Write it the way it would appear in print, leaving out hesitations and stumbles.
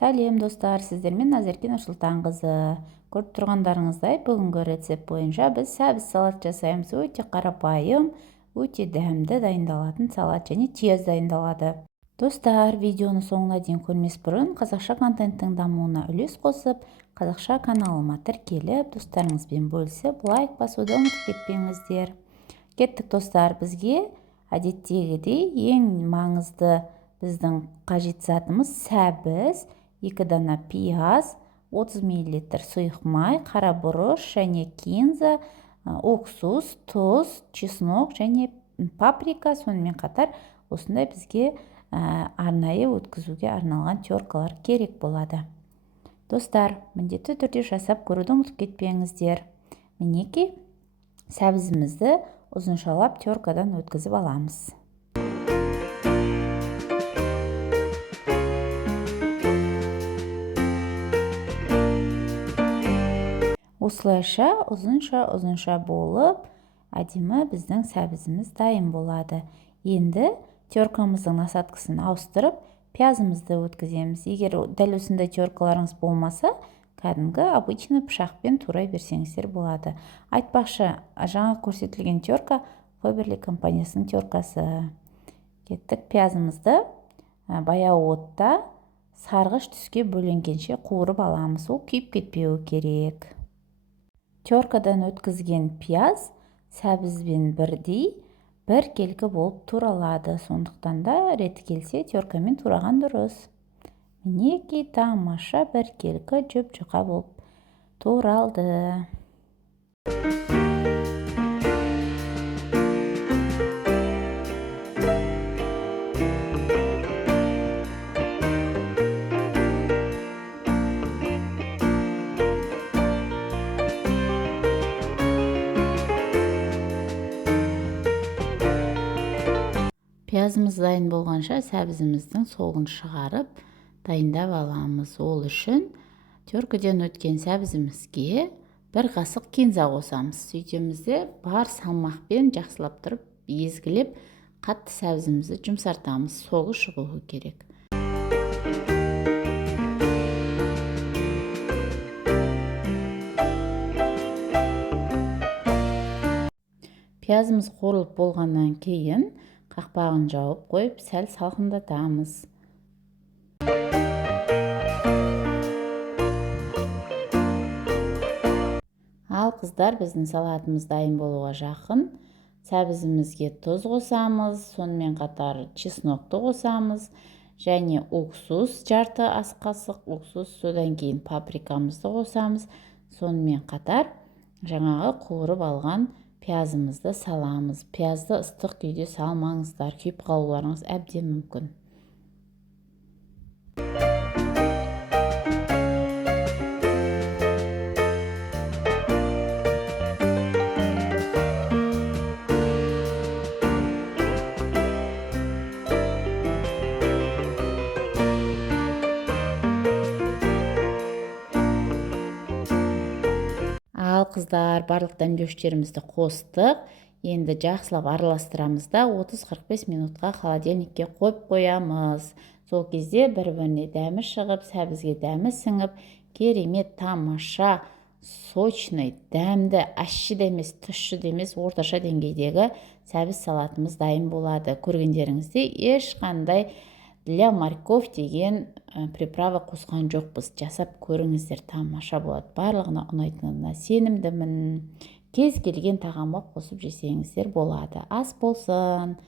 Сәлем достар, сіздермен Назерке Нұрсұлтанқызы. Көріп тұрғандарыңыздай, бүгінгі рецепт бойынша біз сәбіз салат жасаймыз. Өте қарапайым, өте дәмді дайындалатын салат және тез дайындалады. Достар, видеоны соңына дейін көрмес бұрын қазақша контенттің дамуына үлес қосып, қазақша каналыма тіркеліп, достарыңызбен бөлісіп, лайк басуды ұмытып кетпеңіздер. Кеттік достар, бізге әдеттегідей ең маңызды біздің қажет затымыз сәбіз, 2 дана пияз, 30 мл сұйық май, қара бұрыш және кинза, уксус, тұз, чеснок және паприка. Сонымен қатар осындай бізге арнайы өткізуге арналған теркалар керек болады. Достар, міндетті түрде жасап көруді ұмытып кетпеңіздер. Мінекей сәбізімізді ұзыншалап теркадан өткізіп аламыз. Осылайша ұзынша болып, әдемі біздің сәбізіміз дайын болады. Енді теркамыздың насадкасын ауыстырып, пиязымызды өткіземіз. Егер дәл осындай теркаларыңыз болмаса, кәдімгі обычный пышақпен турай берсеңіздер болады. Айтпақшы, жаңа көрсетілген терка Фаберлик компаниясының теркасы. Кеттік, пиязымызды баяу отта сарғыш түске бөленгенше қуырып аламыз. Ол күйіп кетпеуі керек. Теркадан өткізген пияз сәбізбен бірдей біркелкі болып туралады. Сондықтан да реті келсе теркамен тураған дұрыс. Мінекей тамаша біркелкі жұп-жұқа болып туралды. Пиязымыз дайын болғанша сәбізіміздің соғын шығарып, дайындап аламыз. Ол үшін теркадан өткен сәбізімізге 1 қасық кинза қосамыз. Сөйтемізде бар салмақпен жақсылап тұрып, езгілеп, қатты сәбізімізді жұмсартамыз. Соғы шығуы керек. Пиязымыз қуырылып болғаннан кейін қақпағын жауып қойып, сәл салқындатамыз. Ал қыздар, біздің салатымыз дайын болуға жақын. Сәбізімізге тұз қосамыз, сонымен қатар чеснокты қосамыз, және уксус, жарты ас қасық уксус, содан кейін паприкамызды қосамыз. Сонымен қатар жаңағы қуырып алған пиязымызды саламыз. Пиязды ыстық күйде салмаңыздар, күйіп қалуларыңыз әбден мүмкін. Ал қыздар, барлық дәмдеуіштерімізді қостық. Енді жақсылап араластырамыз да 30-45 минутқа холодильникке қойып қоямыз. Сол кезде бір-біріне дәмі шығып, сәбізге дәмі сіңіп, керемет, тамаша, сочный, дәмді, ащы да емес, тұщы да емес, орташа деңгейдегі сәбіз салатымыз дайын болады. Көргендеріңізде ешқандай для морковь деген приправа қосқан жоқпыз. Жасап көріңіздер, тамаша болады. Барлығына ұнайтынына сенімдімін. Кез келген тағамға қосып жесеңіздер болады. Ас болсын.